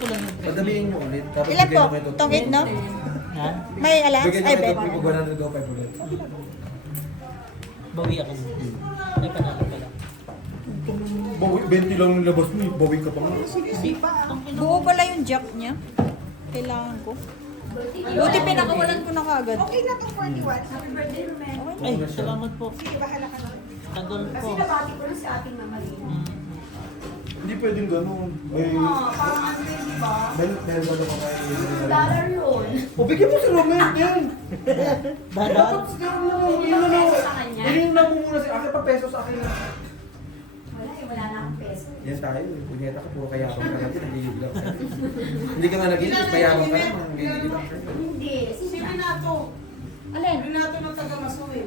Pagdabihin nyo ulit. Tapos Ilan po? bigyan nyo kay Dr. Tong 8, no? Ha? May allowance? Bigyan Ay, nyo kay bet. Dr. Pag 100 daw 5 ulit. Bawi ako. May panalo pala. Bawi, 20 lang yung labas mo eh. Bawi ka pa nga. Buo pala yung jack niya. Kailangan ko. Buti pinakawalan ko na kagad. Okay na itong 41. Happy birthday, Rumen. Ay, salamat po. Sige, bahala ka na. Tagal Kasi po. nabati ko na si ating mamalin. Hindi pwedeng ganun. May... Parang ano yun, di ba? May ba daw kayo? Dollar yun. O, bigyan mo si Roman din. Dadaan? Dapat siguro mo. Peso sa kanya. Hindi na mo muna si akin pa peso sa akin na. Wala eh, wala na akong peso. Yan tayo. Punyeta ka, puro kayabang ka natin. Nagigil lang. Hindi ka nga nagigil. Mayabang ka naman. Nagigil lang. Hindi. Si Renato. Alin? Renato ng taga-Masuwi.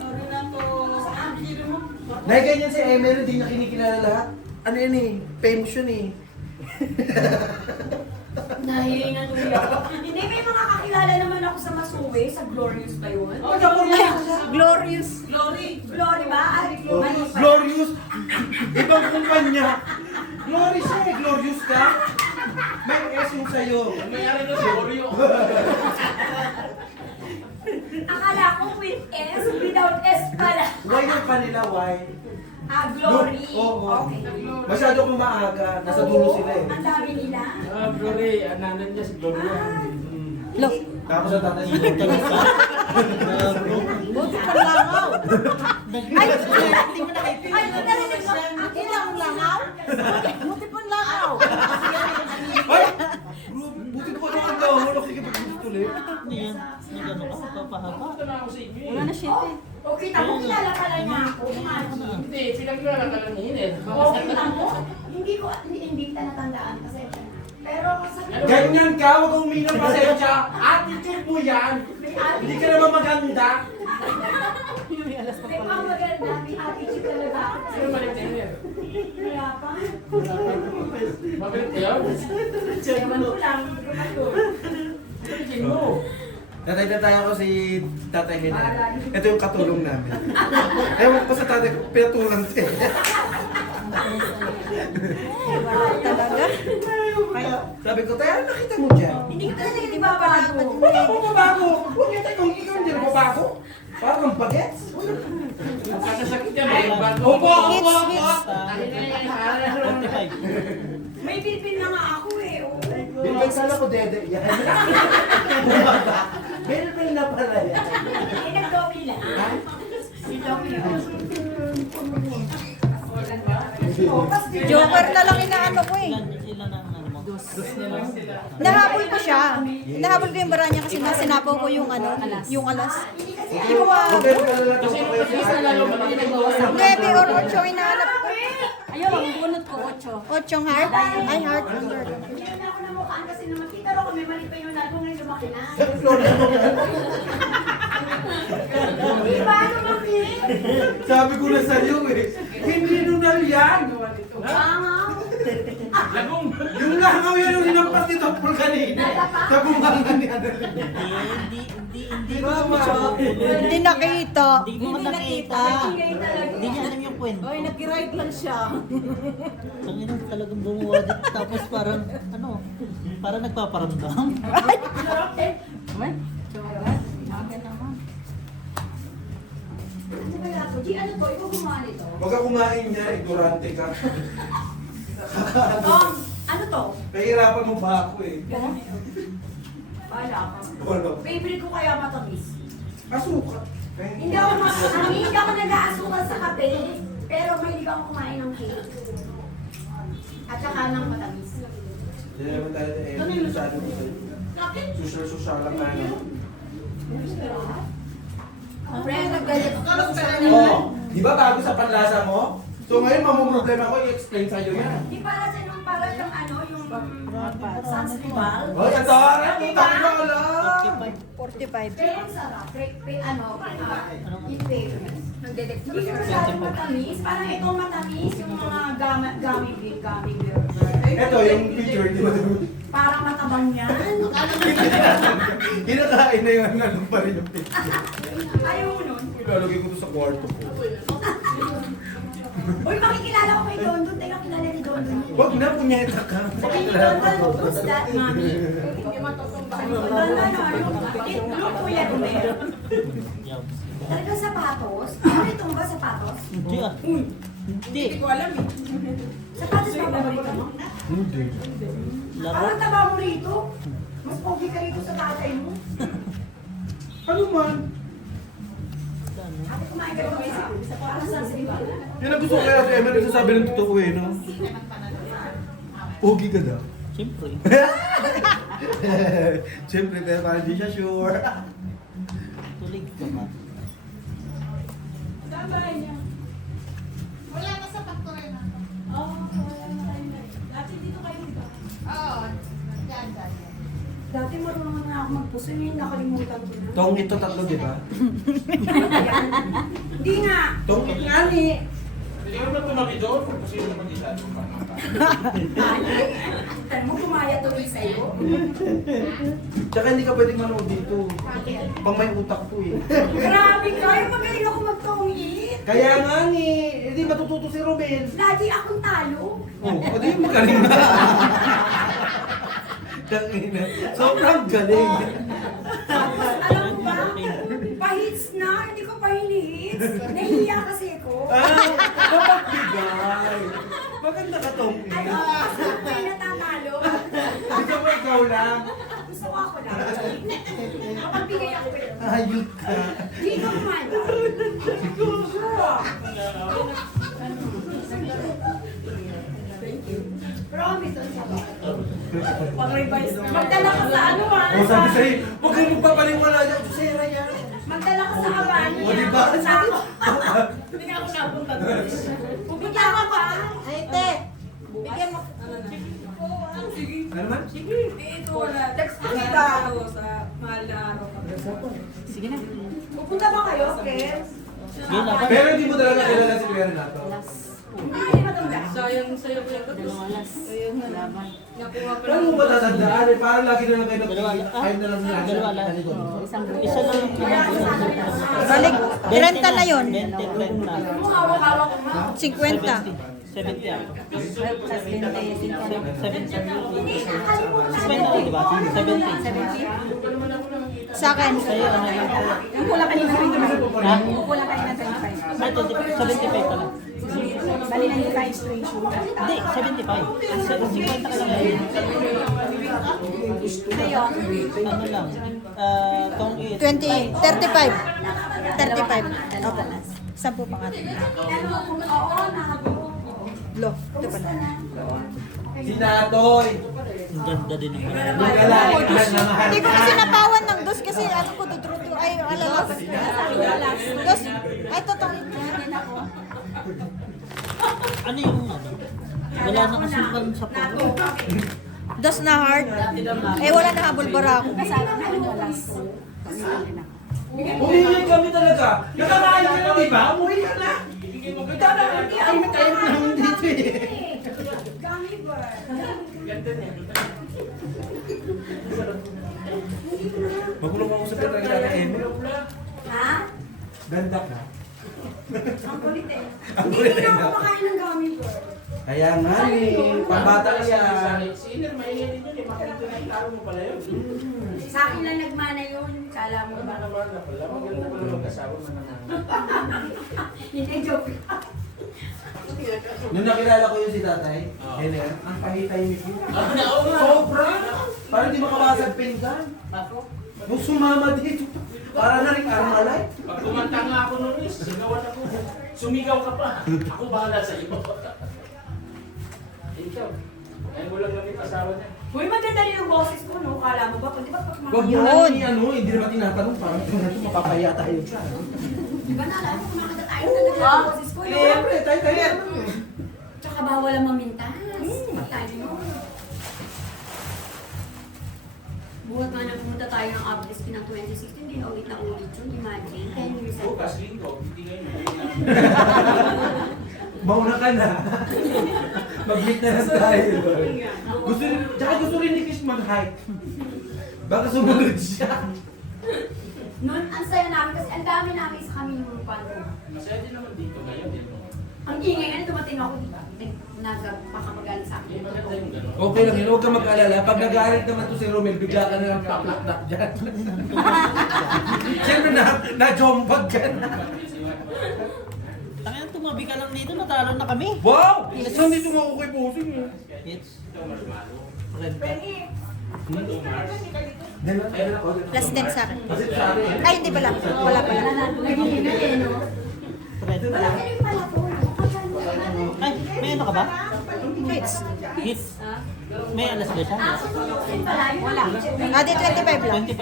Renato, saan bigyan mo? Dahil ganyan si Emery, hindi niya kinikilala lahat. Ano yan eh? Famous yun eh. Nahiling na tuloy ako. Hindi, may mga kakilala naman ako sa Masuwi. Sa Glorious ba yun? Oh, Glorious. Glory. Glory ba? Ay, Oh, mali pa. Glorious! Ibang kumpanya! Glorious siya eh! Glorious ka! May S yung sa'yo. Mayroon na si Oreo. Akala ko with S, without S pala. Why yung kanila? Why? Ah, Glory. Oo. Okay. Masyado kung maaga. Nasa dulo sila eh. Ang dami nila. Glory, ananan niya si Gloria. Look. Tapos ang tatay si Talaga? Buti pa langaw. Ay, Ay, narinig mo? Akin lang langaw? buti pa langaw. Ay! Buti ko naman daw. Hulok sige pag gusto ulit. Ano yan? Nagano ka? Papahaba? Ito na ako sa inyo Wala na shit eh. O, kita mo, kilala pala niya ako. Hindi, pinagkala ka lang nihin eh. O, kita mo? Hindi kita natandaan kasi. Pero sa Ganyan ka, huwag kang uminom pasensya. Attitude mo yan. Hindi ka naman maganda. may pamaganda, may attitude talaga. Sino balik na yun? Kaya pa. Mabalik kayo? Ewan ko lang, hindi ko matulog. Tingin mo. Tatay na tayo ko si Tatay Hina. Ito yung katulong namin. Ewan ko sa tatay ko, pinatulang siya. Wala talaga. Kaya sabi ko, tayo nakita mo dyan. Hindi ko talaga nagbabago. Wala akong mabago. Huwag niya tayo, ikaw hindi na mabago. Parang ang bagets. Ang kakasakit yan eh. Opo, Hits, opo, hits. opo. 45. May pilpil na nga ako eh. Oh. Bilbil kala ko dede. Yan. Bilbil na pala yan. Eh, nag-domi lang. Nag-domi lang. Oh, pas din. Joker na lang inaano ko eh. Ilan ang ano mo? Nahabol ko siya. Nahabol ko yung bara niya kasi nasinapaw ko yung ano, yung alas. Hindi ko Huwag mahabol. kayo kalala ko pa kayo sa akin. 9 or 8 hinahanap ko. Ayaw, ang bunot ko, 8. 8 heart? Ay, heart. Hindi na ako namukhaan kasi naman kita ro kami mali pa yung nalbong na lumaki na. Di ba lumaki? Sabi ko na sa'yo eh. Hindi nunal yan. Langaw. Lagong. Yung langaw yan yung hinampas ni Dr. kanina. Sa bungangan ni Annalyn. Hindi Hindi nakita. Hindi mo nakita. Ingay talaga. Hindi niya alam yung kwento. Ay, nag-ride lang siya. Tangina talagang gumawa dito. Tapos parang, ano, parang nagpaparamdam. Sarap eh. Ano ba yan? G, ano to? Ikaw gumawa nito? Huwag ka kumain niya, ignorante ka. Tom, ano to? Kahirapan mo ba ako eh. Bahala ka. Wala. Favorite ko kaya matamis. Asuka. Hindi ako hindi ako nag-aasukal sa kape, pero mahilig ako kumain ng cake. At saka ng matamis. Hindi naman tayo na eh. Masyado ko sa'yo. Bakit? Social lang tayo. Friend, naggalit. Oo. Di ba bago sa panlasa mo? So ngayon, mamumroblema ko, i-explain sa'yo yan. Di para sa nung para yung ano, yung Sanskrival. Hoy, ang dara! Puta ko na alam! 45. Pero ang sarap. In favorite. Hindi ko masyadong matamis. Parang itong matamis, yung mga gummy bear. Ito, yung picture, di ba? Parang matabang yan. Kinakain na yung ano pa rin yung picture. Ayaw mo nun. Ilalagay ko to sa kwarto ko. Uy, makikilala ko kay Dondon. Teka, kilala ni Dondon. Huwag na, punyeta ka. Sabi ni Dondon, who's that, mami? Hindi matutumbahan. Yung kuya ko eh. Yup. Talaga sapatos? Paborito mo ba sapatos? Hindi ah. Hindi. Sapatos ba paborito mo? Hindi. Laro. Parang taba mo rito. Mas pogi ka rito sa tatay mo. Ano man? Ano? Ate, kumain ka ba sa parang sa sibala? Yan ang gusto ko kay Ate Emma, nagsasabi ng totoo eh, no? Pogi ka daw. Siyempre. Siyempre, pero parang di siya sure. Tulig ka ba? Wala na sa factory na to. Oo, wala na tayo na. Dati dito kayo, di ba? Oo. Yan. Dati marunong na ako magpuso, yun nakalimutan ko na. Tong ito tatlo, di ba? Hindi nga. Tong Ngani. Hindi ka naman tumaki doon kung sino naman isa. Tanong mo, kumaya tuloy sa'yo. Tsaka hindi ka pwedeng manood dito. Pang may utak ko eh. Grabe ka, yung magaling ako magtongit. Kaya nga ni, hindi matututo si Romel. Lagi akong talo. Oh, o di magaling na. Tangina. Sobrang galing. Tapos alam mo ba, pahits na, hindi ko pa hinihits. Nahiya kasi ako. Mapagbigay. Maganda ka tong. Ano, kasi may natatalo. Hindi mo ikaw lang. Gusto ko ako lang. Nakapagbigay ako pero. Ayot ka. Hindi ko naman. Thank you. Promise on sa pang-revise. Magdala ka sa ano ha? O sabi sa'yo, huwag kang magpapaniwala dyan. Sera yan. Magdala ka sa Habani. O diba? Hindi nga ako napunta doon. Pupunta ka pa. Ay, te. Bigyan mo. Ano man? Ito wala. Text kita ako sa mahal na araw. Sige na. Pupunta ba kayo, Ken? Yun na ba? Pero hindi mo talaga kilala si Kuya Renato. Hindi matanda. Sayang sa'yo ko yung tapos. Nakuha pa Paano mo ba tatandaan? Eh, parang lagi na lang kayo Dalawa lang. Kayo na lang nila. Dalawa lang. Isa lang. Balik. 30 na yun. 20, 30. Yung hawak-hawak ko ma. 50. 70 ako. 70. Hindi, nakalimutan. 50 di ba? 70. Sa akin. Sa'yo ano lang po? Yung pula kanina 25. Ha? Yung pula kanina 25. Ay, 75 pala. Bali na yung registration. Hindi, 75. 50 ka lang ngayon. Ngayon, Ano lang? Tong 8. 20. 35. 35. Opo. 10 pa nga. ano, oo, nakabuo. Lo. Ito pa na. Si Natoy. Ang ganda din naman. Magaling ka na mahal. Hindi ko kasi napawan ng dos kasi ano ko dudrudo. Ay, alalas. Dos. Ay, totoo. Ano yung ano? Wala na kasukan sa pako. Dos na hard. Eh, wala na habol bara ako. Umiiyak kami talaga. Nakakain ka na, di ba? Umuwi ka na. Kami tayo naman dito eh. Gummy bear. Magulong ako sa Petra kay Ate Emma. Ha? Ganda ka. Ang kulit eh. Ang Hindi kulit ko na eh, ako no? makain ng gummy bear. Kaya nga eh. Pambata yan. Sinner, maingay din yun eh. Makikita na itaro mo pala yun. Sa akin lang nagmana yun. Kala mo ba? Naman na pala. Maganda pala mag-asawa na naman. Hindi, joke. Nung nakilala ko yun si tatay, Helen, ang pahitahimik yun. Sobra! Parang di makabasag pinggan. Nung sumama dito, para na rin armalay. Pag kumanta nga ako noon, sigawan ako. Sumigaw ka pa. Ako bahala sa iyo. Ikaw. Ngayon mo lang gamit asawa niya. Uy, maganda rin yung boses ko, no? Kala mo ba? Di ba pag Huwag mo Yun. na ano, hindi naman tinatanong, parang ito mapapaya tayo dyan. Di ba naalala mo kumakanta tayo na yung boses ko? Yun. Siyempre, tayo. Tsaka bawal ang mamintas. Tayo mo. Buhat nga na pumunta tayo ng Ablis ng 2016, hindi na ulit yun. Imagine, 10 years ago. Bukas, linggo, hindi kayo Mauna ka na. Mag-meet na lang tayo. Gusto rin ni Kish mag-hike. Baka sumunod siya. Noon, ang saya namin kasi ang dami namin sa kami yung pano. Masaya din naman dito ngayon. Dito. Ang ingay nga, dumating ako dito. Nagpakapagalit sa akin. Okay lang yun, huwag ka mag-alala. Pag nagalit naman to si Romel, bigla ka na lang paplak-plak dyan. Siyempre na-jombag dyan. Tangina, tumabi ka lang dito, natalo na kami. Wow! Saan dito mo ako kay Bossing eh? It's red. Last dance sa akin. Kasi sa akin eh. Ay, hindi pala. Wala pala. Nag-ingay eh, no? Red. Wala ka rin pala po. Ay, may ano ka ba? Hits. Hits. May alas ba siya? Wala. Ah, di 25 lang. 25.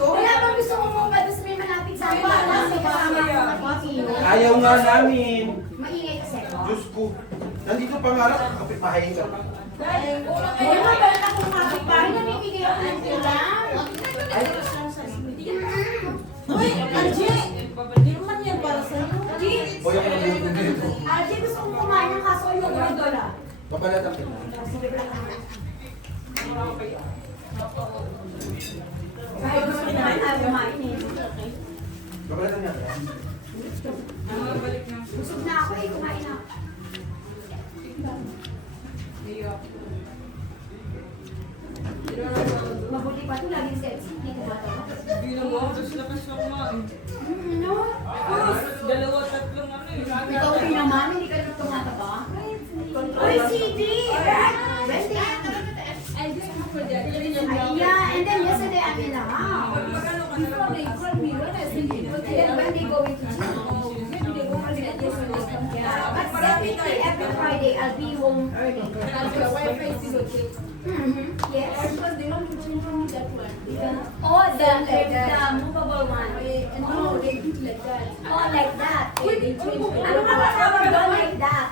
Wala bang gusto mo mong ba doon may malapit sa akin? Kasi kasama ko kapatino. Ayaw nga namin. Maingay kasi ako. Diyos ko. Nandito pa nga lang, kapipahayin ka. Kaya nga ba na kung kapitbahay, namimigay ako ng ulam. Uy, Arje! Hindi naman yan para sa'yo. Boy, ako lang yung dito. Arje, gusto kong kumain ng kaso yung $1. Babalatan kita. Kahit gusto ko naman ayaw kumain eh. Babalatan niya kita. Busog na ako eh, kumain na. Mabuti pa ito, laging sexy. Hindi ko ba ito? Hindi na mo, gusto na kasi ako kumain. Ano? Dalawa, tatlong ano eh. Ikaw din naman, hindi ka na tumataba. Uy, CD! Wendy! Yeah, and then yesterday I'm in the house. Before they called me, when I said, and then when they go into yeah, but definitely every Friday I'll be home early. Yes. Because they want to change from that one. Oh, the movable one. Oh, they do it like that. Oh, like that. They change it. Ano nga ba tawag doon like that?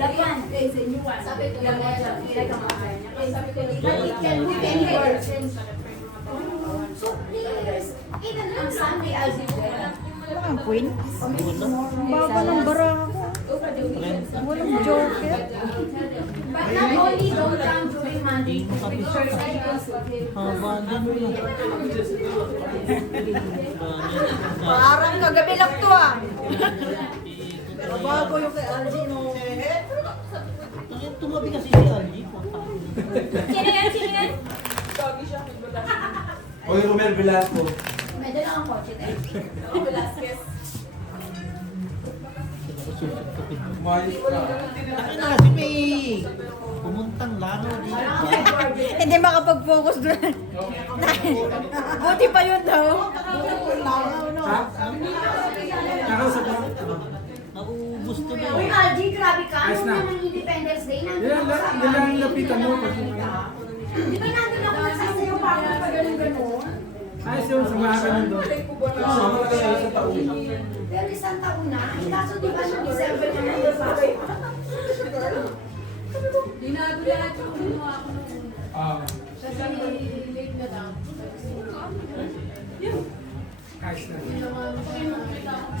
That one is a new one. Sabi ko lang like a mother. Sabi ko, But it can move anywhere. So please, even on Sunday I'll be there. Wala kang queen. Ang baba ng bara ko. Walang joker. But not only don't come during Monday, Thursday also. Haba din mo yan. Parang kagabi lang to ah. Bago yung kay Algie no. Tangina, tumabi kasi si Algie. Sino yan? Sino yan? Doggy siya, wala. Oy, Romel Velasco. May dala ang kotse tayo. Velasquez. Umayos ka. Tangina kasi may pumuntang lano dito. Hindi makapag-focus doon. Buti pa yun daw. Ha? Nakausap mo? Nauubos to na Uy, eh. Algie, grabe ka. Ayos Nung na. naman Independence Day, nandun Yan ako sa lang yung lapitan mo. Di ba nandun ako nagsasayaw pa ako pa ganun-ganun? Ayos yun, samahan ka nun doon. Sama ka kayo sa taon. Pero isang taon na. Ay, kaso di ba noong December na nandun pa ako? Dinago lahat yung kinuha ako nung una. Kasi late na lang. Ayos na. Yung mga makikita ko.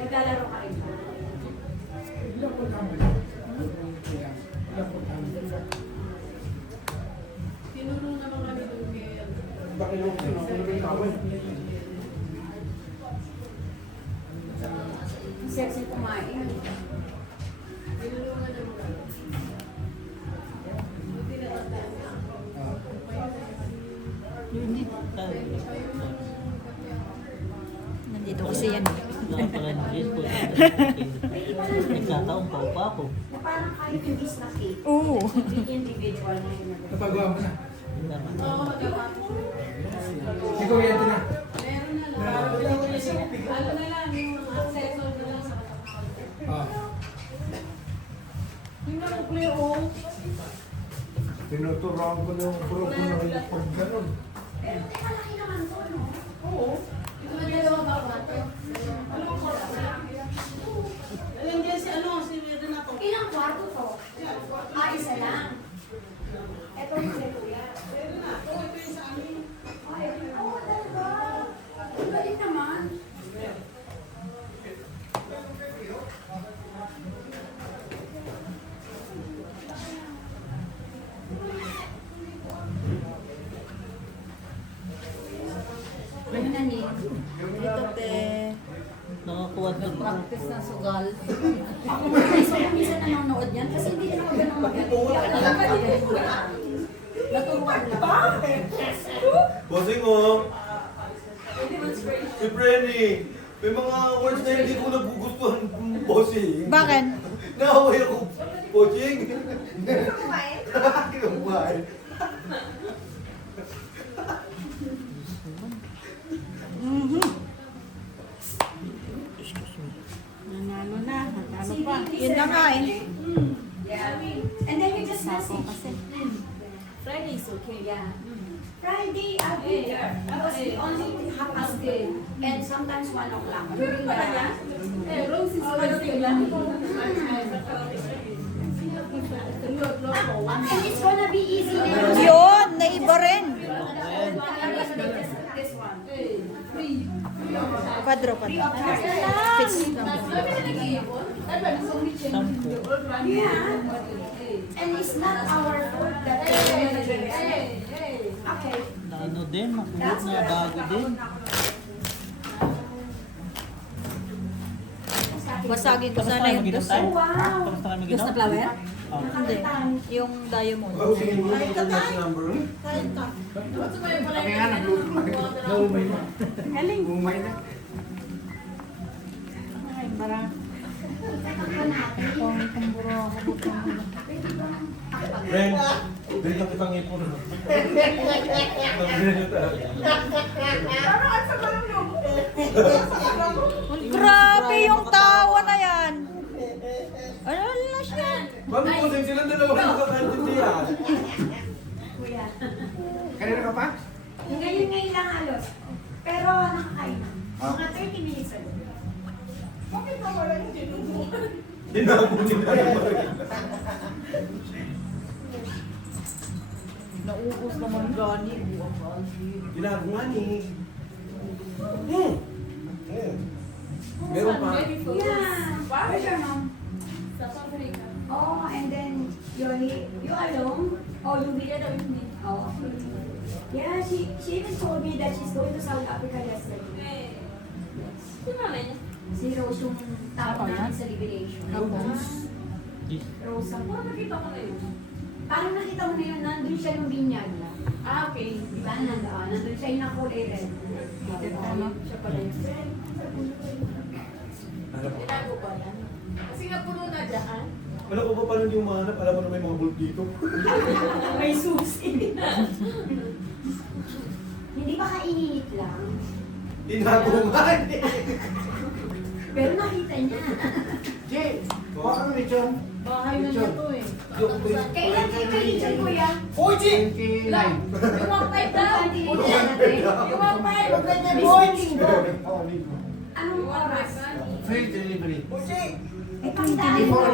Naglalaro ka rin. Tinulong naman kami doon kay Bakit yung kawin? Sexy kumain. tinulungan naman kami. Buti na tandaan na. Yung hindi. Nandito kasi yan. Napaka-Diyos ko. Nagkataon pa ako. Na parang kahit yung is na cake. Oo. Individual na yun. Napagawa mo na. Oo, matapos. Ikaw yan na. Meron na lang. Ano na lang, yung mga accessory na lang sa Tingnan mo, Cleo. Tinuturuan ko na yung puro ko na yung pag ganun. Pero teka, laki naman to, no? Oo. Ito na dalawang bago. Anong kwarto? Alam niya si ano, si Renato. Ilang kwarto to? Isa lang. Ito yung sa kuya. Renato, ito yung sa amin. Ay, oo, talaga. Ang galing naman. Practice na sugal. Ako minsan nanonood yan kasi hindi naman ganun magaling. Naturuan lang. Bossing mo. Si Brenny. May mga words na hindi ko nagugustuhan, bossing. Bakit? Naaway ako, bossing. Kinukumain. Nanalo na. Nanalo pa. Yun na nga eh. Yeah. And then you just message. Kasi Friday is okay. Yeah. Friday, I'll be there. Because we only have us there. And sometimes 1 o'clock. During the Rose is Friday lang. And it's gonna be easy now. Yun, naiba rin. This one. Kwadro, kwadro. Fix. Yeah. And it's not our fault that okay. Na ano din, makulot na bago din. Basagin ko sana yung dos. tayo? Wow. Kamusta kami Gusto ginawa? flower? Oh. Hindi. Yung diamond. Bossing, hindi mo yung next number. Galing. Ay, bara. Ren, bili ka kitang ipon. Grabe yung tawa na yan. Ano na siya? Mami, bossing, silang dalawa yung kakaintindihan. Kuya. Kanina ka pa? Ngayon lang halos. Pero nakakain na. Mga 30 minutes ago. Hinabunin na naman. Nauubos naman gani. Ginagawa ni. Meron pa. Yeah. Where's your mom? Oh, and then you alone? Oh, you be there with me. Oh, okay. Yeah, she even told me that she's going to South Africa yesterday. Si Rose yung tao namin sa Liberation. Yes. Rosa. Parang nakita mo na yun, nandun siya yung binyag. Ah, okay. Di ba? Nandun siya yung nakulay red. Ano? Siya pala yun. Ano pa? Tinago ba yan? Kasi nga puno na dyan. Ano ko pa paano hindi umahanap? Alam mo na may mga bulb dito. May susi. Hindi ba kaininit lang? Tinago nga eh. Pero nakita niya. Jay, baka kami ni John. Bahay na niya to eh. Kailan kayo kayo dyan, kuya? Oy, Jay! 29. Yung mga five daw. Yung mga five. Huwag na niya Anong oras? Free delivery. Eh, pagdaan mo.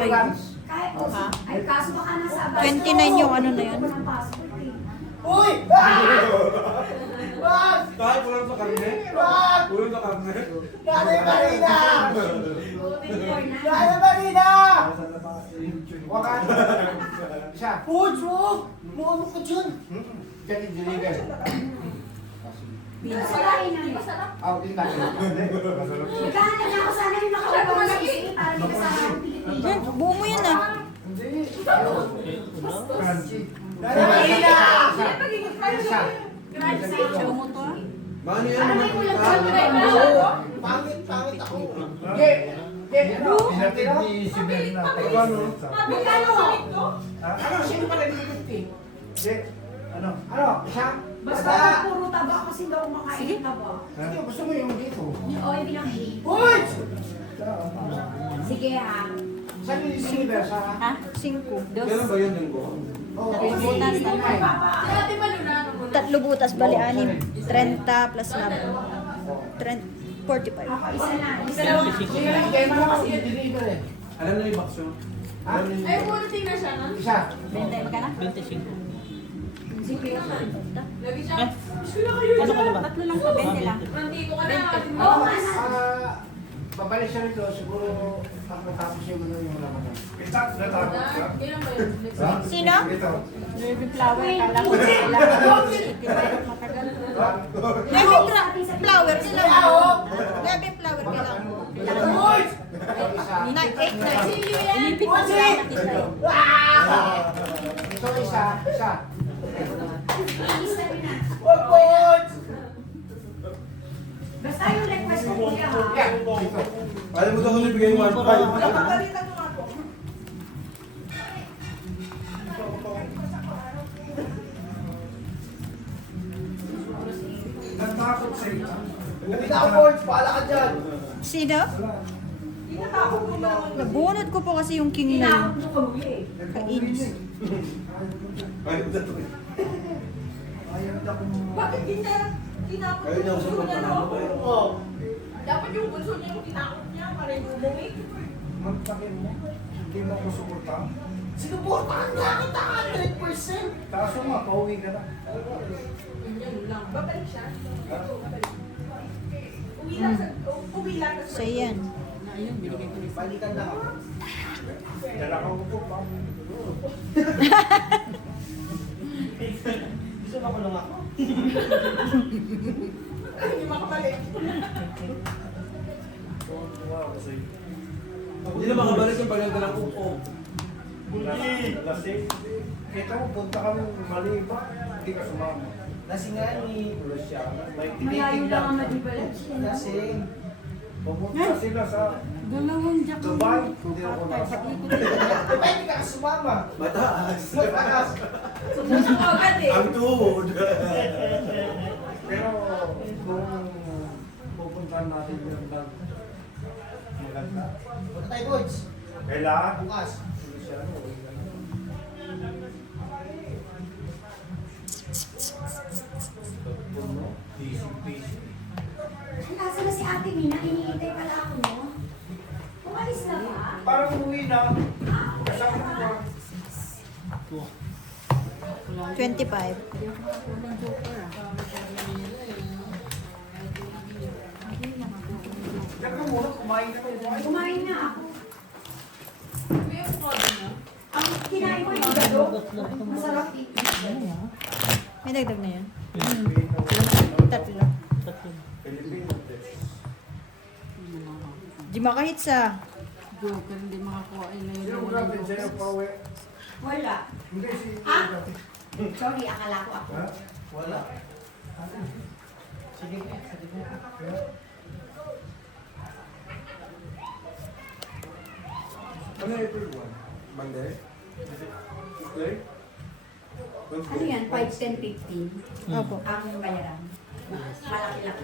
Kahit po. Ay, kaso baka nasa abas. 29 yung ano na yan. Ako ng passport eh. Uy! Kahit walang sa karne? Walang sa karne? Before na. Sa lahi na yun. Naghahanap na ako sana yung nakaupo na isip para di kasama ang Pilipinas. Yan, buo mo yan ah. Show mo to ah. Mano yan? Parang may kulang Ano? Basta puro taba kasi daw kumakain ng taba. Gusto mo yung dito? Oo, yung pinakain. Uy! Sige ha. Saan yung silver sa... Ha? 5. Kailan ba yun yung go? Butas na na. Tatlo butas, bali 6. 30 plus labo. 45. Ako isa na. Isa Pero na. bisig ko. Alam na yung box yun? Alam na yung... Ay, puro tingnan siya na. Isa. 20, magkano? 25. Sige. Lagi siya. Eh? Ano ka na ba? Tatlo lang pa, 20 lang. Nandito ka na. Oo, ano? Babalik siya rito, siguro tapos yung ano yung laman. Kailan ba yun? Sino? Baby flower, kala ko kailangan. Matagal. Baby flower kailangan. Baby flower kailangan. isa. 8, 9. Inipit ko siya. Nakita eh. Ito isa. Isa. Isa rin na. Wag po! Basta yung request ko kuya ha. Yan. Ito. Alam mo daw kung ibigay mo 1.5. Nagtakot sa iyo. Nagtakot! Bahala ka dyan! Sino? Nabunod ko po kasi yung king na yun. Tinakot mo kami eh. Kainis. Ayaw na kung... Bakit kita tinapos Kaya niya usap ng panalo. Oo. Dapat yung bunso niya yung tinakot niya para yung bumuwi. Magpakin mo. Hindi mo ako suporta. Sinuportahan niya kita 100%. Kaso nga, pauwi ka na. Yan lang. Babalik siya. Babalik. Uwi lang sa... Uwi lang sa... So yan. Ayun, binigay ko ni Balikan na ako. Dala ka ko pa. Gusto mo ko lang ako? Hindi makabalik. Wow, kasi... Hindi na makabalik yung pagdadalang upo. Lasing. Kita mo, punta kami Maliba. Hindi ka sumama. Lasing nga ni Luciano. May Malayo lang ang madibalat siya. Lasing. Pumunta sila sa Dalawang jack. Dubai. Hindi ako nasa. Dubai, hindi ka sumama. Mataas. Mataas. Susunod agad eh. Ang tuhod. Pero kung pupuntahan natin yung bag, maganda. Punta tayo, Boys. Kailangan? Bukas. Luciano, uwi ka na. Puno, busy. Nasa na si Ate Mina, iniintay pala ako no? Umalis na ba? Parang umuwi na. Kasama ko pa. 25. Diyan ka muna, kumain ka. Kumain na ako. Ang kinain ko yung gado. Masarap eh. May dagdag na yan. Tatlo. Pilipino. Di makahit sa. Joker, hindi makakuha. Sino grabe sa'yo pa uwi? Wala. Hindi si... Ah? Sorry, akala ko ako. Ha? Wala. Sige. Ano ito yung Monday? Tuesday? Ano yan? 5, 10, 15? Opo. Ang bayaran. Malaki lang.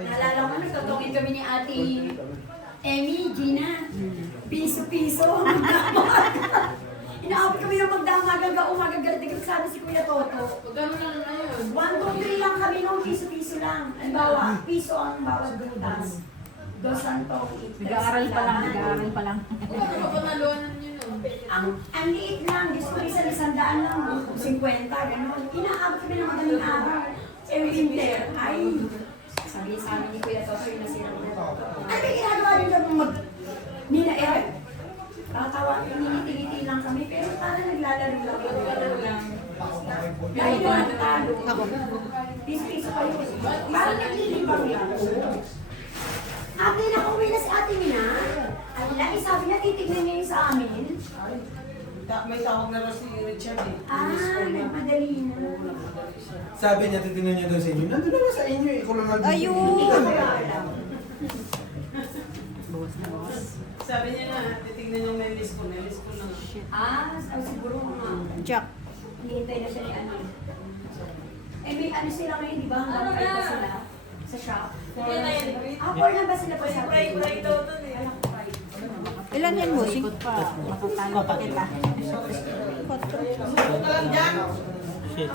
Naalala ko, nagtutungin kami ni Ate Emmy, Gina. Piso-piso. Inaabot kami ng magdamaga, umagagalit sana si Kuya Toto. Gano'n lang ngayon. 1, 2, 3 lang kami nung piso-piso lang. Halimbawa, piso ang bawat butas. 2 santong, 8 Nag-aaral pa lang, nag-aaral pa lang. Ano ba nalunan niyo nun? Ang liit lang, gusto ko isa 100 lang, 50, gano'n. Inaabot kami ng madaling araw. Eh, winter, ay, sabi sa amin ni Kuya Tosoy na sila. Ay, may ginagawa rin kami Nina Eric. Tatawa, niniti-ngiti lang kami, pero parang naglalaro lang. Naglalaro lang. Dahil yung natalo. Ako. Piso-piso kayo. Parang naglilibang lang. Ate, nakauwi na si Ate Mina. Ang laki sabi niya, titignan niya yung sa amin. May tawag na rin si Richard eh. Ah, nagmadali na. Sabi niya, titignan niya daw sa inyo. Nandun naman sa inyo eh. Ikaw lang nandun. Hindi Ayun. ko kaya alam. Bawas na bawas. Sabi niya na, titignan yung nelis ko na. Ah, siguro mga Jack. hinihintay na siya ni ano. Eh, may ano sila ngayon, di ba? Hanggang kayo pa sila sa shop. Ah, 4 na ba sila pa sa Pray daw dun eh. Alam ko, pray. Ilan yan, bossing? Ikot pa, matatalo pa kita. 4. Shit.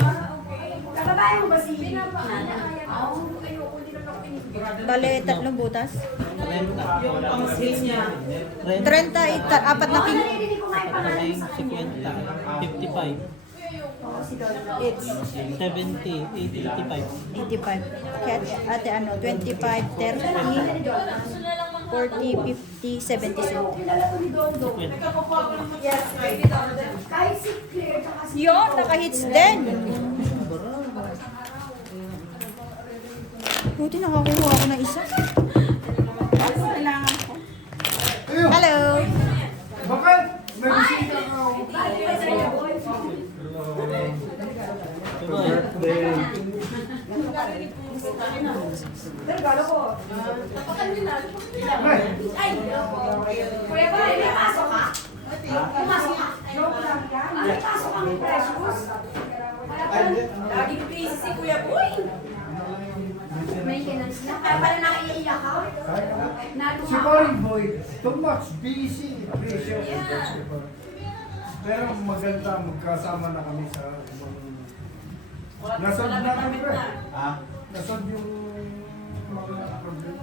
Kababae mo ba si Nana? Oo, ayoko, hindi naman ako pinipigil. Bale, 3 butas. Renta. Ang skills niya. 30, 4 na Oo, king. naririnig ko nga yung pangalan Pataling sa kanya. 50, 55, Oo, si Don. It's 70, 80, 85. 85. Kaya ate ano, 25, 30, 40, 50, 70 cent. Kilala ko ni Dondo. Nagkakukuha ko ng Yes, kahit si Claire tsaka si Yun, naka-hits din. Buti nakakuha ako ng isa. Tapakan nila. Ay! Kuya ba, may pasok ka? Pumasok ka? May pasok kami, Precious. Laging busy si Kuya Boy. Maintenance na. Kaya pala naiiyak ka? Si Cory Boy, too much busy. Precious. Yeah. Pero maganda, magkasama na kami sa ibang... Nasod Wala na kami, damit pre. na. Ha? Nasod yung mga problem.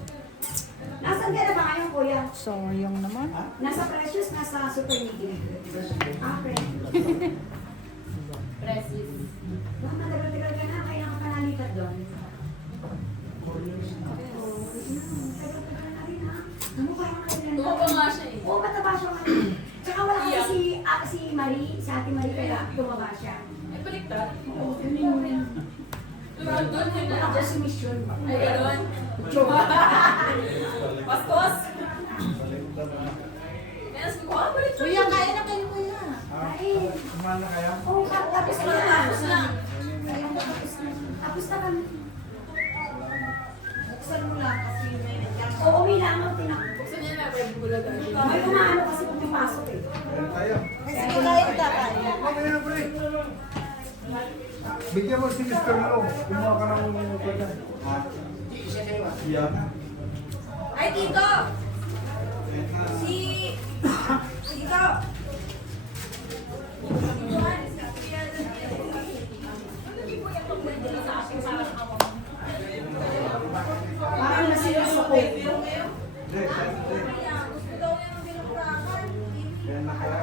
Nasaan ka na ba ngayon, kuya? Sayang naman. Nasa Precious, nasa Super League. Ah, Precious. Precis. Matagal-tagal ka na, kaya ka nalipat doon. Tagal-tagal na rin, ha? Ano parang kailan? Tumaba nga siya eh. Oo, mataba siya ngayon. Tsaka wala kasi si Marie, si Ate Marie, kaya tumaba siya. Ay, baliktad. Oo, yun yun. Doon yun na. Ako si Mission. Ay, gano'n. Bastos. Kaya sabi ko, balik siya. Kuya, kaya na kayo, kuya. Ay, Kumain na kaya? oo, tapos na. Tapos na. Tapos na kami. Buksan mo lang kasi may nandiyan. Oo, may lamang tinakbo. Buksan niya na, may bulaga. May umaano kasi kung pumasok eh. Ayan tayo. Sige, kain ka, kain. Okay na, pre. Bigyan mo si Mr. Lo. Kumuha ka ng pwede. Yeah. Ay, Tito! Si... Tito! Parang nasilaso ko. Ayan na kaya.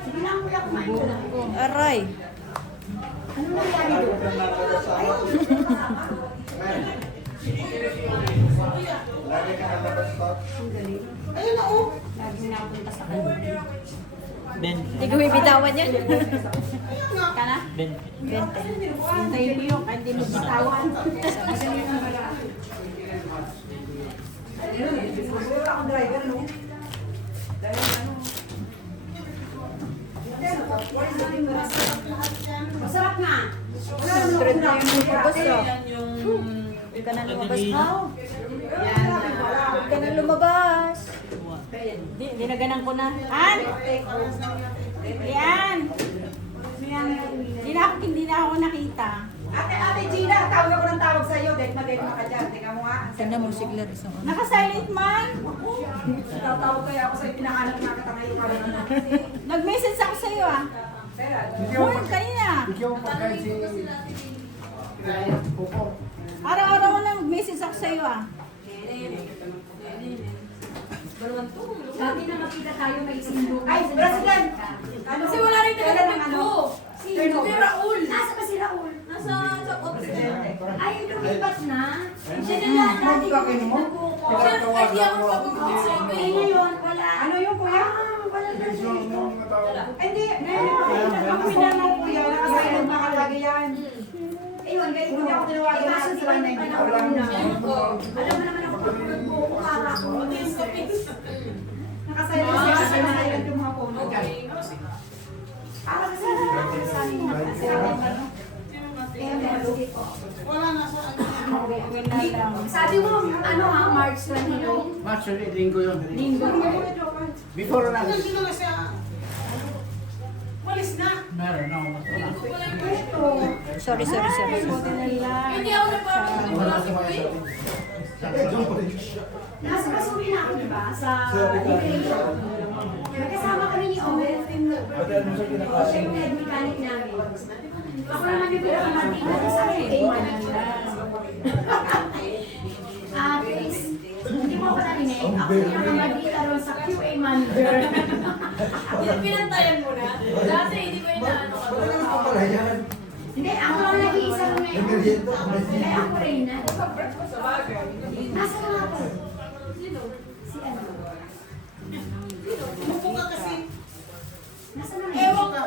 Sige lang, kuya, kumain ka lang. Aray. Ano nangyari doon? Lagi ka nalabas pa. Ang galing. Ayun na, oh. Lagi napunta sa kanya. Ben. Hindi ko bibitawan yan. Ka na? Ben. 20. Hintayin mo yun, kahit hindi mo bitawan. Magaling ang baga. Siguro akong driver, no? Masarap nga. 100 na yung lumabas ah. Yan yung... Huwag ka na lumabas na. Huwag ka na lumabas. Di na ganang ko na. An? Yan. Hindi na ako nakita. Ate Gina, tawag ako ng tawag sa'yo. Dahil madali ka dyan. Tingnan mo nga. Tingnan mo si Gladys. Naka-silent man. Tatawag kaya ako sa'yo. Pinahanap nga kita ngayon. Nag-message ako sa'yo ah. Uy, kanina. Bigyan mo pagkain si... Popo. Araw-araw na nag-message ako sa'yo ah. Dati na makita tayo may isang lugar. Ay, President! Ano? Kasi wala rin talaga Kailan ang ko. Si Raul. Nasa ba si Raul? Nasa sa office. Ay, lumipat na. Siya na lang dati nagbuko. Siya, ay di ako pag-uwi sa Eh, inyo. ngayon, wala. Ano yung kuya? Wala na siya. Hindi, ngayon, pinanong kuya. Nakasilog na kalagi yan. Ayun, ganyan ko. Ako tinawagan na sa sila na hindi ko alam na. Alam mo naman ako pag nagbuko para ako. Nakasilog siya kasi nakasilog yung mga phone. Para kasi sa amin na. Wala na sa ano. Sabi mo, ano ha, March 29? Actually, linggo yun. Linggo. Before na. Hindi na siya. Walis na. Meron ako. Sorry. Hindi ako napapagod. Wala si Kuya. Nasa Kasumi na ako, di ba? Sa immigration. Magkasama kami ni Owen. Siya yung head mechanic namin. Ako naman yung pinakamatita sa QA manager. Chris, hindi mo ako narinig. Ako yung pinakamatita ron sa QA manager. Yung pinantayan mo na. Dati hindi ko inaano ka. Hindi, ako lang nag-iisa ron ngayon. Kaya ako rin na. Sa bagay. Nasa na ako? Sino? Si ano? Mupo ka kasi. Nasa na Ewan ngayon? ko.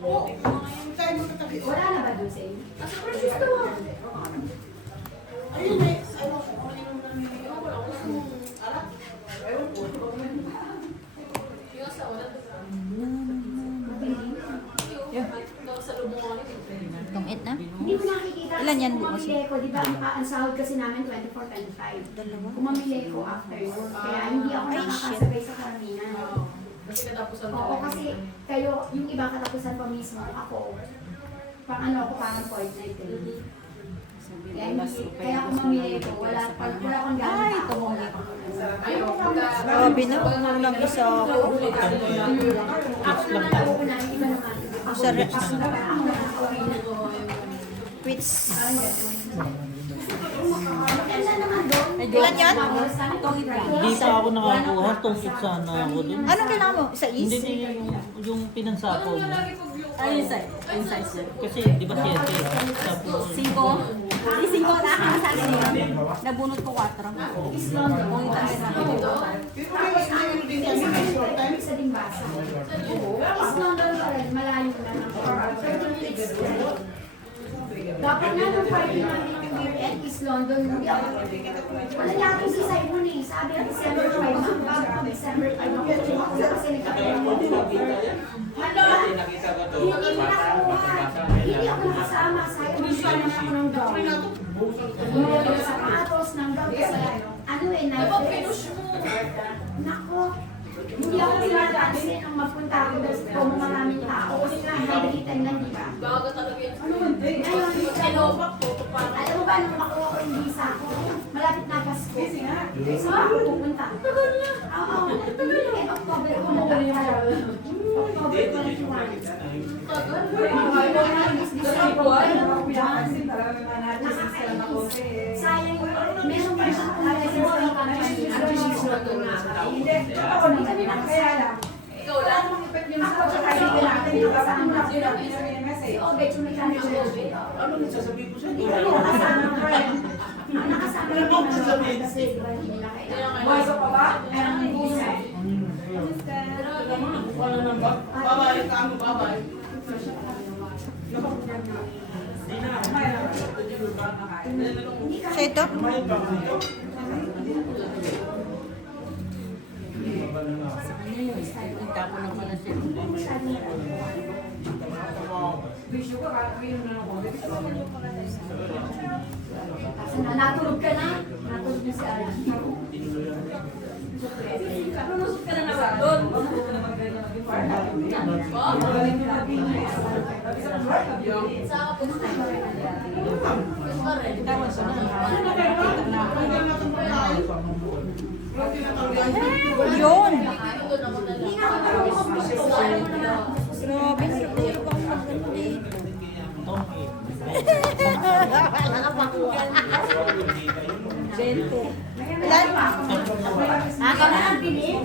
Oo. Tayo mo katabi. Wala na ba doon sa inyo? Nasa precious daw ah. Ayun eh. Ano ko kung ano yung namimili. Wala ko sa alak. Ewan ko. Yung asawa na doon. Yung sa lubong ko. Tungit na? Hindi mo nakikita Ilan yan kung bukas? mamili ko, di ba ang sahod kasi namin 24-25. Dalawa. Kung mamili ko after yun, kaya hindi ako Ay, nakakasabay sa karamihan. Kasi katapusan Oo, kasi kayo, yung iba katapusan pa mismo, ako, pang ano ako, parang fortnight eh. Kaya kung mamili ko, wala akong gamit Ay, ako. tumunggi. Ayoko ka. Grabe na, unang isa ako. Ako naman nauuna, iba naman. Ako, Sa re- ako na okay na. Quits. Maganda naman doon. Ilan yan? Hindi pa ako nakakuha, tungkit sana ako dun. Anong kailangan mo? Sa Hindi is? yung pinansapaw mo. Ay, yung size yun. Kasi di ba 7? Tapos 5. Hindi 5 na ako sa akin yun. Nabunot ko 4. Kung ito Tapos ano din sa Dimbasa. East London pa rin, malayo na ng 30 minutes. Dapat nga nung party namin yung year-end East London, hindi ako. Wala natin si Simon eh. Sabi na December 5, ang bago pa December 5. Ako na kasi nagkakaroon mo. Hala, hindi mo nakakuha. Hindi ako nakasama. Sabi ko siya naman ako ng gown. Mga sapatos ng gown. Kasi ano eh, night Nako, hindi ako sinapansin ang magpunta ako doon kung maraming tao. Kasi nga, handalitan lang, di ba? Gaga talaga yun. Ngayon, Sinobak ko. alam mo ba nung makuha ko yung visa ko? Malapit na Pasko. So ako pupunta. Tagal na. Oo. Eh, October ko na lang pala. October 21. Sayang, meron pa siyang hindi kami nakasala. Ikaw lang. Ako tsaka yung natin yung kasama. Si Obet yung mechanic na yun. Ano nang sasabihin ko sa Hindi inyo? kami nakasama. Ang nakasama yung mga naman kasi di ba hindi nila kailangan. Buhay ka pa ba? Ang visa. Wala nang babay ka mo, babay. Sa ito? Natulog ka na? Natulog na si Alan. Lulusot ka na naman doon. Yun. Hindi nga ako marunong mag-gusto. Alam mo naman. Grabe, hirap ako mag-ano dito. Ilan? Ako na ang pinig.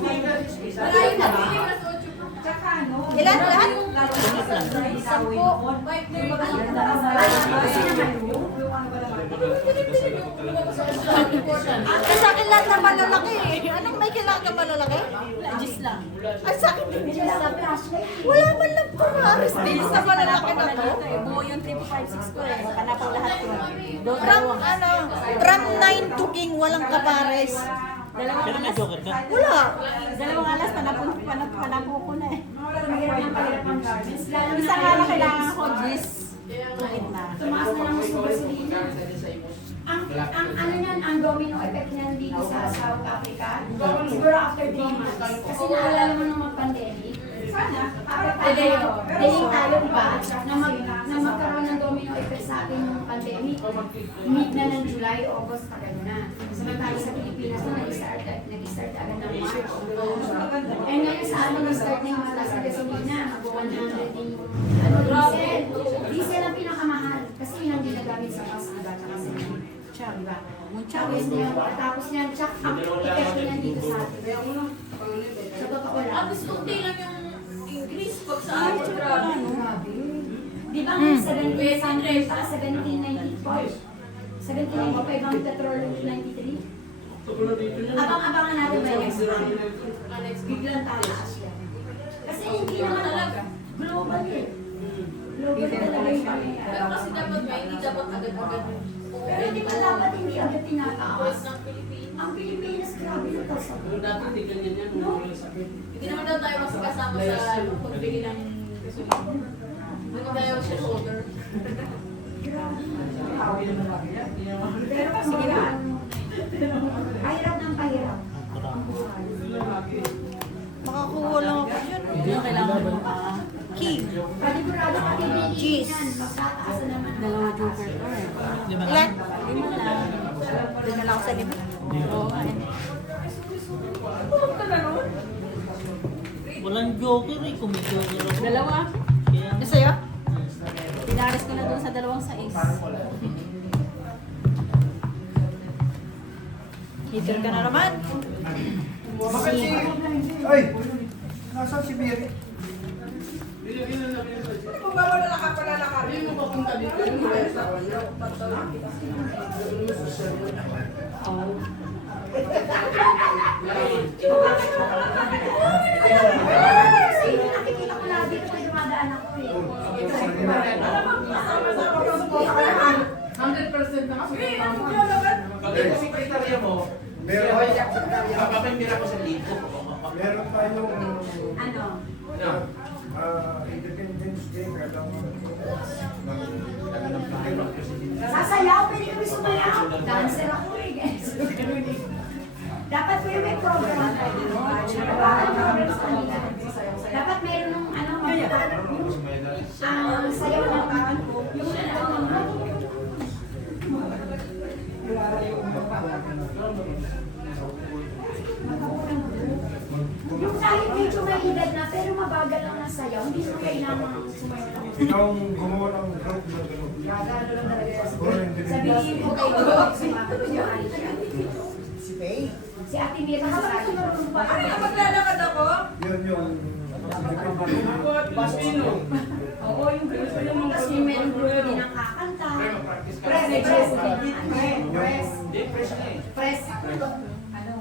Ilan lahat? 10. Kasi naman mo. Ay, sa akin lahat na malalaki eh. Anong may kailangan na malalaki? Just lang. Ay, sa akin din Medyo sa flashlight. wala man lang pamaris din sa malalaki na to. Buo yung 356 ko eh. Hanapang lahat ko. From 9 to king, walang kapares. Pero may joker ka. Wala. Dalawang alas, panapo ko na eh. Mahirap ng pahirap ang garments. Lalo na Isa nga na kailangan ko, Jis. tumaas na lang yung gasolina. Ang ano niyan, ang domino effect niyan dito sa South Africa, siguro after 3 months. Kasi naalala mo nung mag-pandemic, after tayo, dating tayo ba, na magkaroon ng domino effect sa atin yung pandemic, mid na ng July, August, tagal na. Samantala sa Pilipinas na nag-start agad ng March. And ngayon sa amin, nag-start na yung mataas na gasolina, mag-100 din yung diesel. Diesel ang pinakamahal kasi yun ang ginagamit sa pasada at sa diba? Tapos niyan, tsak ang epekto niyan dito sa atin. Sa totoo lang. At least unti lang yung increase pag sa akin. Grabe. Di ba ang 1794? 1795 ang petrol 93? Abang-abangan natin ba next month? Biglang tataas yan. Kasi hindi naman talaga. Global eh. Global talaga yung pangyayari. Pero kasi dapat may hindi dapat agad-agad. Pero di ba dapat hindi agad tinataas? Voice ng Pilipinas. Ang Pilipinas, grabe na to sa Dati hindi ganyan yan. Hindi naman daw tayo makakasama sa pagbili ng gasolina. Hindi tayo shareholder. Pero kasi pahirap ng pahirap. Makakuha lang ako dyan. Hindi na kailangan mo Key. Panigurado pati Cheese. yan. Magtataas na naman. dalawa joker ko eh. Ilan? 5 lang. Doon na lang ako sa 5. Oo, ayun. Walang joker eh, kung may joker ako. Dalawa. Kaya, Ano sa'yo? Pinaris ko na doon sa 2 sais. Hitter ka na naman. Bakit si... Ay! Nasaan si Mary? Kasi nakikita ko lagi ito yung dumadaan ako eh. 100% na kasi. Pag ito sekretarya mo, papapindira ko sa libo. Meron tayong... Ano? Independence Day, Sasayaw, pwede kami sumayaw. Dancer ako eh, guys. Dapat pwede may program tayo. Dapat meron ng ano, ang sayaw ng yung yung kahit medyo may edad na pero mabagal lang ng sayaw, hindi mo kailangan sumayaw. Ikaw ang gumawa ng group na gano'n. Gagano lang talaga yan. Siguro Independence Sabihin mo kay Doc, sumagot yung Aisha. Si Faye? Si Ate Mira sa Sali. Maglalakad ako? Yun yung Independence Day. Oo, yung grupo yung tapos yung meron grupo din ang kakanta. Press, press, press. Hindi, fresh na eh. Press. Ano?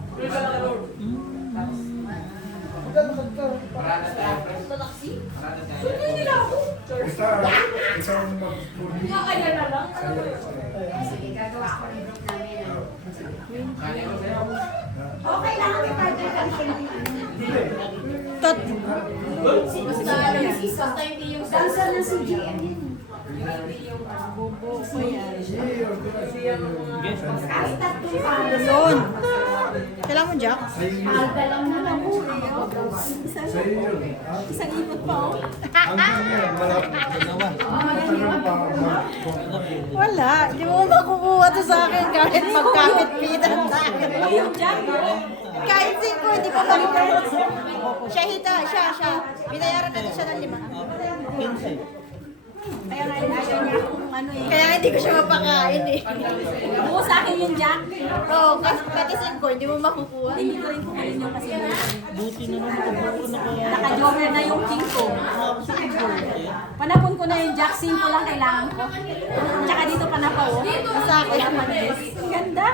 Maglalakad ka. Marana tayo, fresh. Taksi? Marana tayo. Hindi nila ako. Isa ang mag-puli. Kaya na lang. Sige, gagawa ako ng group namin. Ano? Kaya ko sa'yo. Okay lang, may partner ka rin ng Tot. Basta hindi yung dancer ng CGM yun. Bobo ko yan. Kahit tatlong palo. Yun. Kailangan mo, Jack? Alda lang naman po. Sa'yo yun. Isang ipot pa oh. Hanggang yan, malapit. dalawa. Tanong pa, Wala. Di mo makukuha to sa akin kahit magkapit-pitan sa akin. Yung Jack, Kahit 5, hindi pa balikan. Siya hita, siya. Binayaran natin siya ng 5. 15. kaya nga ayaw niya kung ano eh. Kaya hindi ko siya mapakain eh. Oo, sa akin yung Jack. Oo, pati 5, hindi mo makukuha. Hindi ko rin kumain yung kasi Buti naman nakabuo na kaya. naka-joker na yung king ko. Panapon ko na yung Jack, 5 lang kailangan ko. Tsaka dito panapaw. Sa akin. Ang ganda.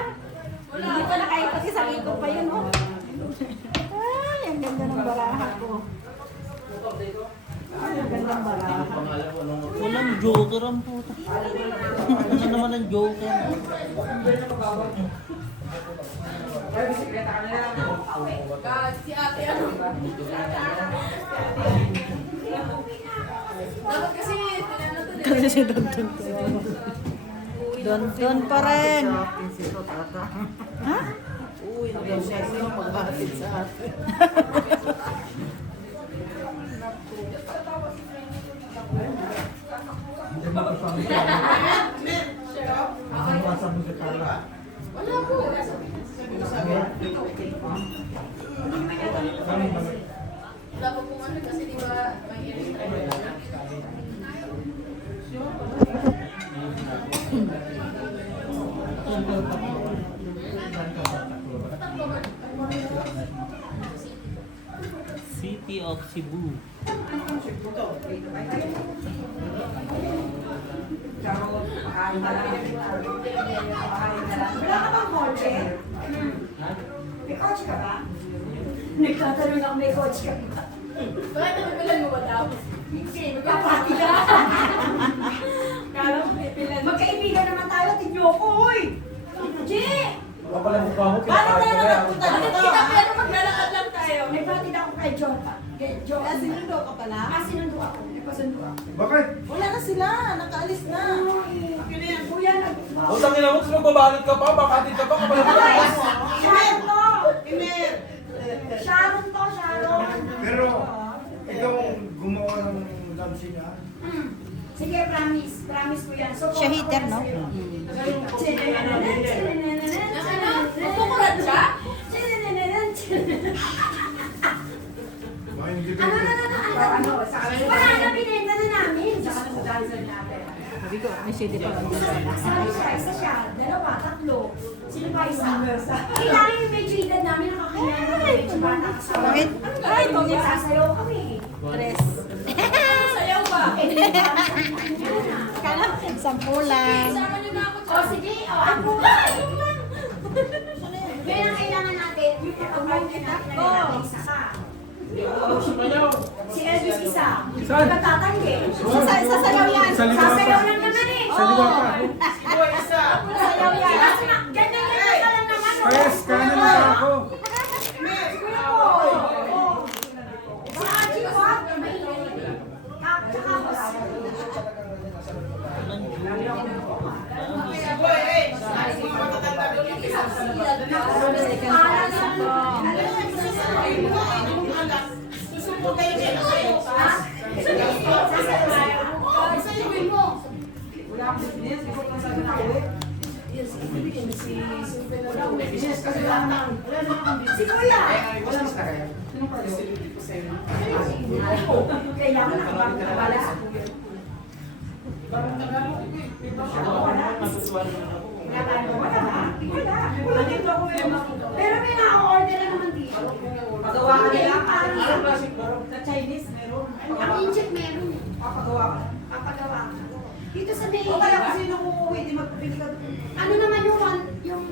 Hindi pa nakaipot isang iko pa yun oh. Ay, ang ganda ng baraha ko. Ay, ang ganda ng baraha. Walang joker ang puta. Ano naman ang joker? Si ate ano? Dapat kasi pinano to din. Kasi si Don pa rin. Ha? Wala po. Wala po kung ano kasi di ba may airstrike. City of Cebu. Wala ka bang kotse? May kotse ka ba? Nagtatanong ako, may kotse ka ba? Bakit napipilan mo ba daw? Hindi, magpapati ka. Kala ko pipilan. Magkaibigan naman tayo, tigyo ko, uy! Che! Kapala mukha mo, Paano tayo nakapunta Bakit dito? kita pero maglalakad lang tayo? Nagbatid ako kay Jota. Joke. Sinundo ka pala? Sinundo ako. Nagpasundo ako. Bakit? Wala na sila, nakaalis na. Kuya, Utang ina mo, tapos magbabalot ka pa, bakatid ka pa, kapala ka. Sharon to! Sharon to, Sharon! Pero, ikaw gumawa ng dance niya. Sige, promise. Promise ko yan. So, Siya hater, no? Magkukulat siya? Baka hindi Ano? Wala na, binenta na namin. May CD pa lang. Isa siya, dalawa, tatlo. Sino pa isa? Kailangan yung medyo edad namin nakakilala. Medyo bata kasama. Bakit? Ay, tungit sasayaw kami. Tres. Sayaw ba? Sampu lang. Sama niyo na ako O sige, ako nga. Yan ang kailangan natin. Yung pag-partner natin na natin isa ka. Si Elvis isa. Pagtatanggi. Sasayaw yan. Sasayaw lang naman eh. Sasayaw yan. Ganyan ka lang naman. Pres, kanan na ako. Si Archie ko, mainit. Tsaka ako. Si Kuya! Kailangan nakabang na wala. Pero may na-order na naman dito. Pagawa ka nila. Ang Sa Chinese, meron. inject meron. Papagawa ka. Papagawa ka. Dito sa may... O kaya kung sino uuwi, di magpili ka. Ano naman yung one... Yung...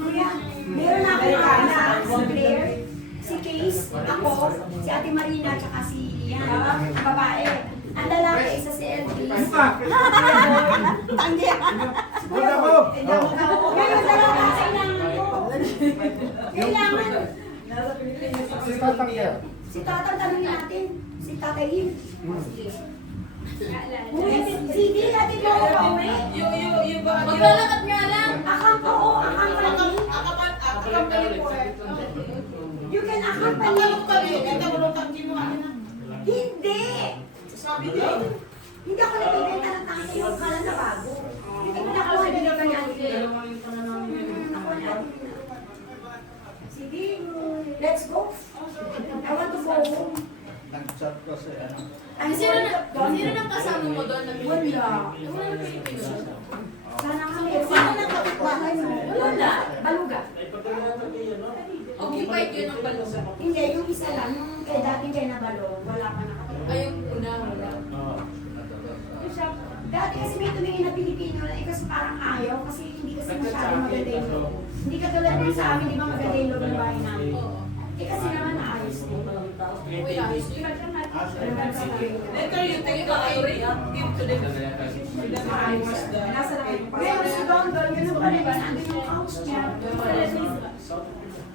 Kuya, meron na akong kakala. Si Claire, si Case, ako, si Ate Marina, tsaka si Ian, babae. Ang lalaki, isa si Elvis. Tanggi. Wala ko. Ngayon dalawa, kailangan ko. Kailangan. Si Tatang yan. Si Tatang, tanongin natin. Si Tatay Im. Uy, sige, natin mo ako pa uwi. Yung ba? Maglalakad nga lang. Accompany. Accompany po eh. You can accompany. Hindi. Sabi din. Hindi ako nagbibenta ng tangke yung kala na bago. Hindi ko nakuha na dito niya. Nakuha niya. Sige, let's go. I want to go home. Nag-chat kasi ano. Sino nang kasama mo doon? Wala. Wala na Pilipino. Sana kami. Sino na kapitbahay mo? Wala. Baluga. Occupied yun ang baluga. Hindi, yung isa lang. Yung kay dating kay Nabalo. Wala pa nakapit. Ay, yung una, wala. Dati kasi may tumingin na Pilipino na kasi parang ayaw kasi hindi kasi masyadong maganda yung loob. Hindi katulad din sa amin, di ba maganda yung loob ng bahay namin? Oo. Kasi naman naayos mo. Uy, ayos yun. Later you take the give to them. Nasa na kayo. Ngayon si Don, ganun pa rin. Nandun yung house niya.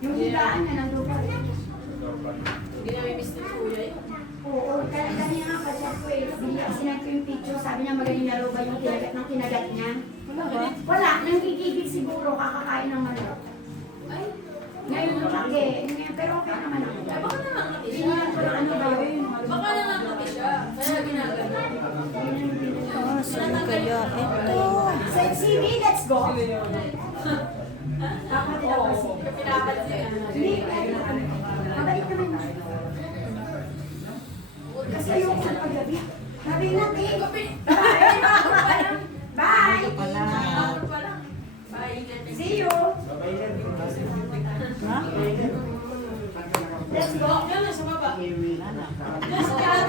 Yung higaan niya, nandun pa rin. Hindi na may miss ni Kuya yun. Oo, kanina nga pa-chat ko eh. Sinend ko yung picture, sabi niya magaling na raw ba yung kinagat ng kinagat niya. Wala, nanggigigil siguro, kakakain ng manok. Ay, Ngayon lumaki, pero okay naman ako. ay baka nangangati siya. Tingnan ko lang ano ba yun. Baka nangangati siya. Kaya ginagano. Oh, saan kaya ito? So, CV, let's go. Dapat ako. Pinapansin. Hindi, mabalik naman yun. Kasi ayoko sa paggabi. Sabi natin, bye! Bye! See you! Let's go! Yan na sa baba.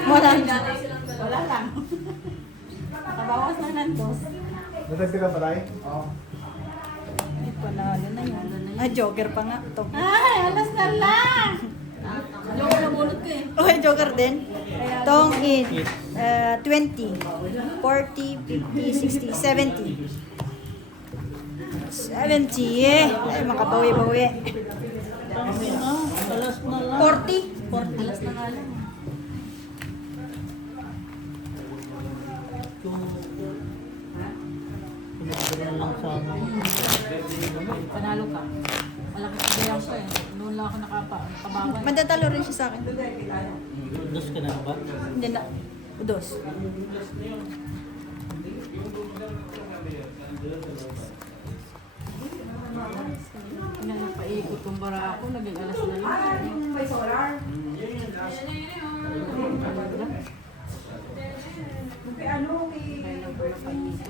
Wala. Wala lang. Nabawas na ng dos. Natagpi ka pa tayo? Oo. Ay, panalo na yan. Ah, joker pa nga. Ito. Ay, alas na lang. Yung nabulot ko eh. Okay, joker din. Tong in 20, 40, 50, 60, 70. 70. Ay, makabawi-bawi. Tangin na, alas na lang. 40. 40. Alas na nga lang. Pinagdala lang sa amin. Panalo ka. Malaki sa bayan ko eh. Noon lang ako nakababan. Madatalo rin siya sa akin. Dos ka na ba? Hindi na. Dos. Napaikot kong bara ako, naging alas na lang. May solar. Kaya ano, Kaya lang po napaikot.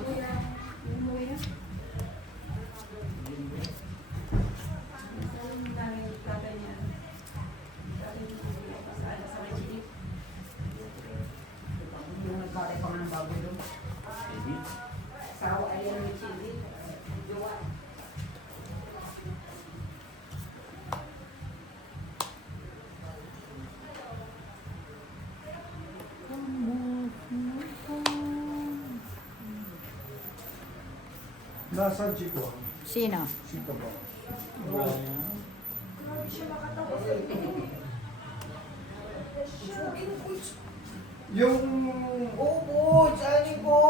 Nasaan si ko? Sino? Si ka ba? Brian. Yung... Oo, saan po?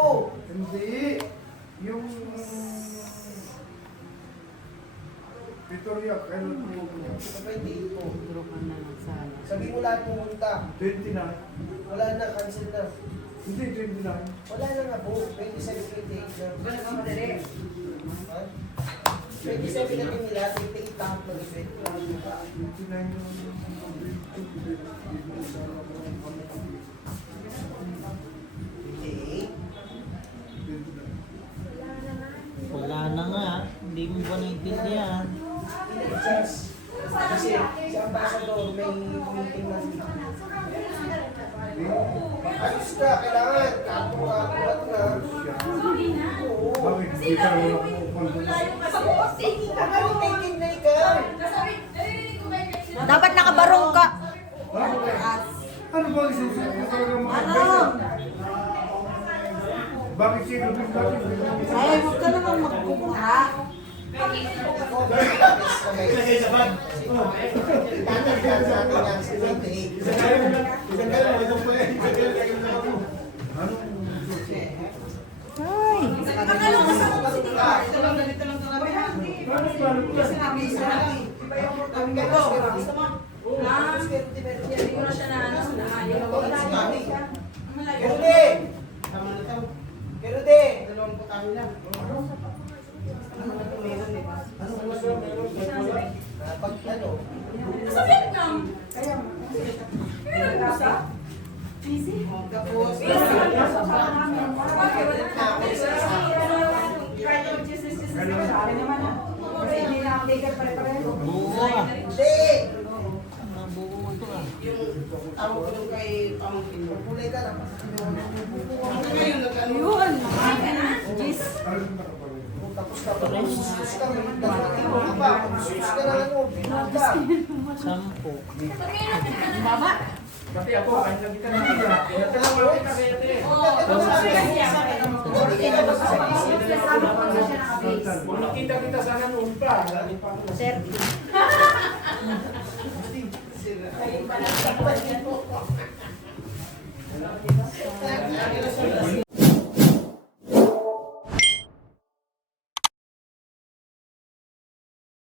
Hindi. Yung... Victoria, kailan po niya? Puro ka na lang sana. Sabi mo lahat pumunta. 29. Wala na, cancel na. Hindi, 29. Wala na nga po. 27, 28 na. Ganun ka madali. Ha? 27 na nila, 28 lahat mag-event. 29 na. Wala na nga. Hindi mo ba naintindihan? Kasi si Ambassador may meeting na ayos ka, kailangan. Kapulat na. Oo. Bakit? Hindi ka naman ako upal. Ano taking na ikaw? Dapat nakabarong ka. Ano ba isusunod mo talaga makabasa? Bakit siya gabing bakit? Ay, huwag ka namang magkukuha. Ay. Hindi ko na siya na ano, na ayaw. Kerude! Kerude! Pag ano? Sa Vietnam. Buo ah. Hindi! Nabuo ito ah. Tawag ko yung kay pamangkin mo. Kulay ka na. Yun. Jis. Tapos ka pa. Tapos ka. Dalawa pa. Tapos ka na ano. Binata. 10. Baba. Pati ako, kahit na kita nakita. Natalawa ko kita kaya ate. Kung nakita kita sana noon pa. Lali pa ako. 30.